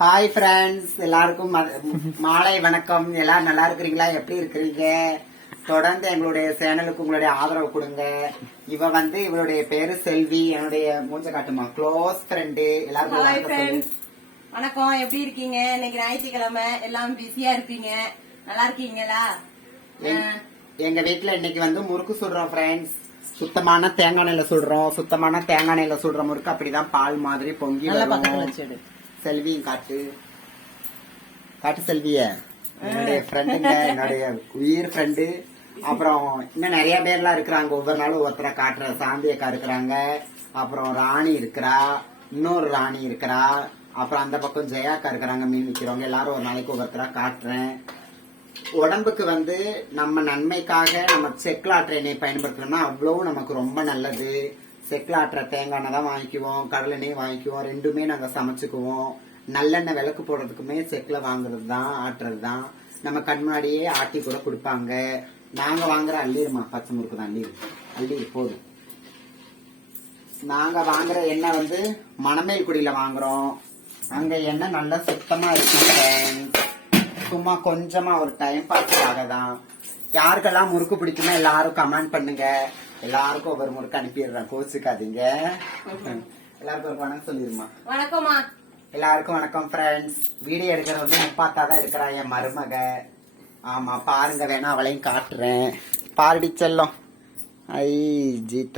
Hi friends, எல்லாருக்கும் மாலை வணக்கம். எல்லாரும் நல்லா இருக்கிறீங்களா? எப்படி இருக்கிறீங்க? தொடர்ந்து எங்களுடைய சேனலுக்கு உங்களுடைய ஆதரவு கொடுங்க. இவளுடைய பேரு செல்வி. என்னுடைய மூஞ்ச காட்டுமா க்ளோஸ் ஃப்ரெண்டு. எல்லாருக்கும் வணக்கம். எப்படி இருக்கீங்க? இன்னைக்கு ஞாயிற்றுக்கிழமை, எல்லாம் பிஸியா இருப்பீங்க. நல்லா இருக்கீங்களா? எங்க வீட்டுல இன்னைக்கு முறுக்கு சுடுறோம் ஃப்ரெண்ட்ஸ். சுத்தமான தேங்காய் எண்ணெயில சுடுறோம். சுத்தமான தேங்காய் எண்ணெயில சுடுற முறுக்கு அப்படிதான் பால் மாதிரி பொங்கி வரும். செல்வியும் காட்டு செல்விய என்னுடைய ஃப்ரெண்டுங்க, என்னுடைய உயிர் ஃப்ரெண்டு. அப்புறம் இன்னும் நிறைய பேர்லாம் இருக்கிறாங்க. ஒவ்வொரு நாளும் ஒவ்வொருத்தர காட்டுற. சாந்தியக்கா இருக்கிறாங்க, அப்புறம் ராணி இருக்கிறா, இன்னொரு ராணி இருக்கிறா, அப்புறம் அந்த பக்கம் ஜெயாக்கா இருக்கிறாங்க, மீன் விற்கிறவங்க. எல்லாரும் ஒரு நாளைக்கு ஒவ்வொருத்தரா காட்டுறேன். உடம்புக்கு நம்ம நன்மைக்காக நம்ம செக்குலாற்ற எண்ணெய் பயன்படுத்துறோம்னா அவ்வளவு நமக்கு ரொம்ப நல்லது. செக்குலாற்ற தேங்காய் எண்ணெய் தான் வாங்கிக்குவோம், கடலை எண்ணெய் வாங்கிக்குவோம். ரெண்டுமே நாங்க சமைச்சுக்குவோம். நல்லெண்ணெய் விளக்கு போடுறதுக்குமே செக்குல வாங்குறது தான், ஆட்டுறது தான். நம்ம கண் முன்னாடியே ஆட்டி கூட கொடுப்பாங்க. நாங்க வாங்குற அள்ளிருமா பச்சை முறுக்கு தான். அள்ளி போதும். நாங்க வாங்குற எண்ணெய் மணமேல்குடியில வாங்குறோம். அங்க எண்ணெய் நல்லா சுத்தமா இருக்கு. சும்மா கொஞ்சமா ஒரு டைம் பாஸ்க்காக தான். யாருக்கெல்லாம் முறுக்கு பிடிக்குமோ எல்லாரும் கமெண்ட் பண்ணுங்க. எல்லாருக்கும் ஒவ்வொரு முறுக்கு அனுப்பிடுறேன், கோச்சுக்காதீங்க. எல்லாருக்கும் ஒரு வணக்கம் சொல்லிருமா. வணக்கம்மா. எல்லாருக்கும் வணக்கம் ஃப்ரெண்ட்ஸ். வீடியோ எடுக்கிறது முப்பாத்தாதான் எடுக்கிறா என் மருமக. ஆமா, பாருங்க, வேணா அவளையும் காட்டுறேன். பாரடி செல்லம். ஐ ஜீத்ரா.